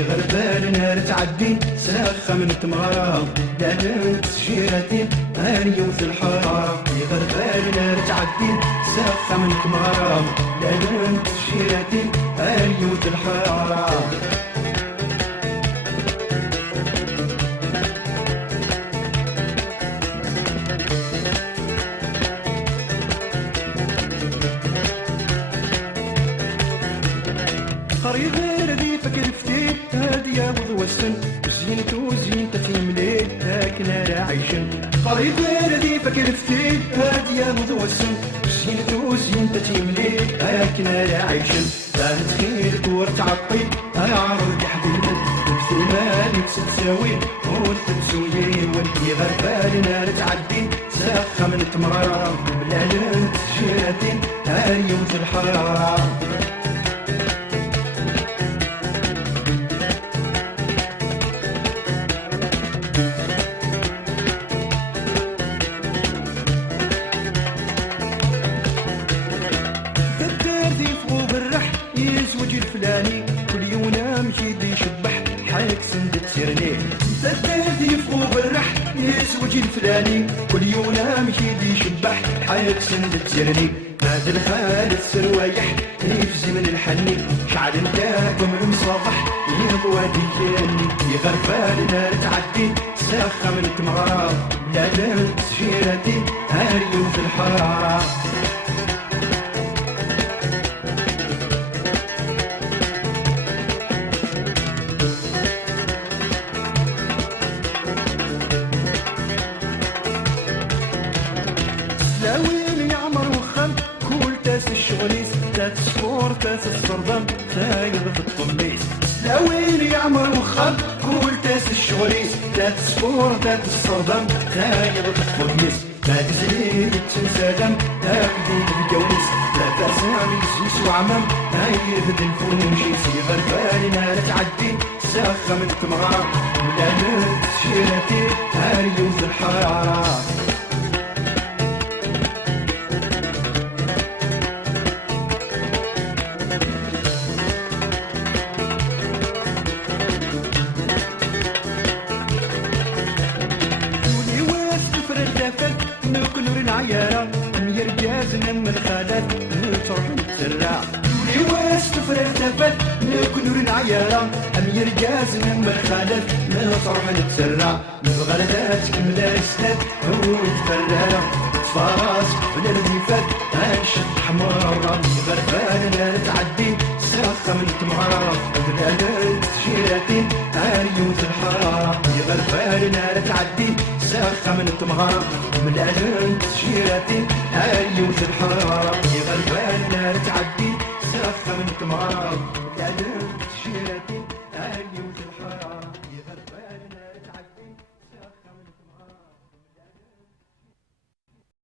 غربال نار تعدي ساخة من تمغرة لأن تسجيراتي هانيوت الحارة غربال نار تعدي ساخة من تمغرة لأن تسجيراتي هانيوت الحارة قريب رديفك الفتيت هادي يا وسن زينتو زينت في مليت هاكنا راعيشن قريب رديفك الفتيت هادي يا وسن زينتو زينت في مليت هاكنا راعيشن لا تخيل كور تعطي عرض حبيبك في مالي تساوي وتسوي وانتي غربال نار تعدي ساخة من تمرة بلا لنت جيراتي هاريوت الحرارة يزوج الفلاني كل يوم مشي دي يشبح حالك سند تسيرني تدي فوق الرح يزوج الفلاني كل يوم مشي دي يشبح حالك سند تسيرني هذا الحال السروايح يفزي من الحني شعل انتاكم المصافح يضوى ديكاني يغربال نار تعدي ساخة من تمغرة لا لا تسجيراتي هاريو في الحرارة وين يعمر وخم كل تاس الشغليس تاس سفور تاس الصردم تايض في الطميس لا وين يعمر وخم كل تاس الشغليس تاس سفور تاس الصردم تايض في الطميس لا تزليل تنسادم تاكدي بالجونيس لا تسامي زيس وعمم تايض الفونشيس غربالي نار تعدي ساخة من تمغار ولا نرد شيراتي هاريوت الحرارة نكنور العيارة يرجاز من خالد نتروح نتسرع لي واش تفرق تفت نكنور العيارة يرجاز من خالد نتروح نتسرع الغلدات كملا يسلات هو الفرارة فراس بلا الوفات هنشد حمارة غربان لا تعدي ساخة من تمارة بلا تسجيلاتي هاريوت الحرارة غربان لا تعدي ساخة من تمغرة من أجل تسجيلاتي هاريوت الحرارة غربان لا تعدي ساخة من تمغرة من أجل تسجيلاتي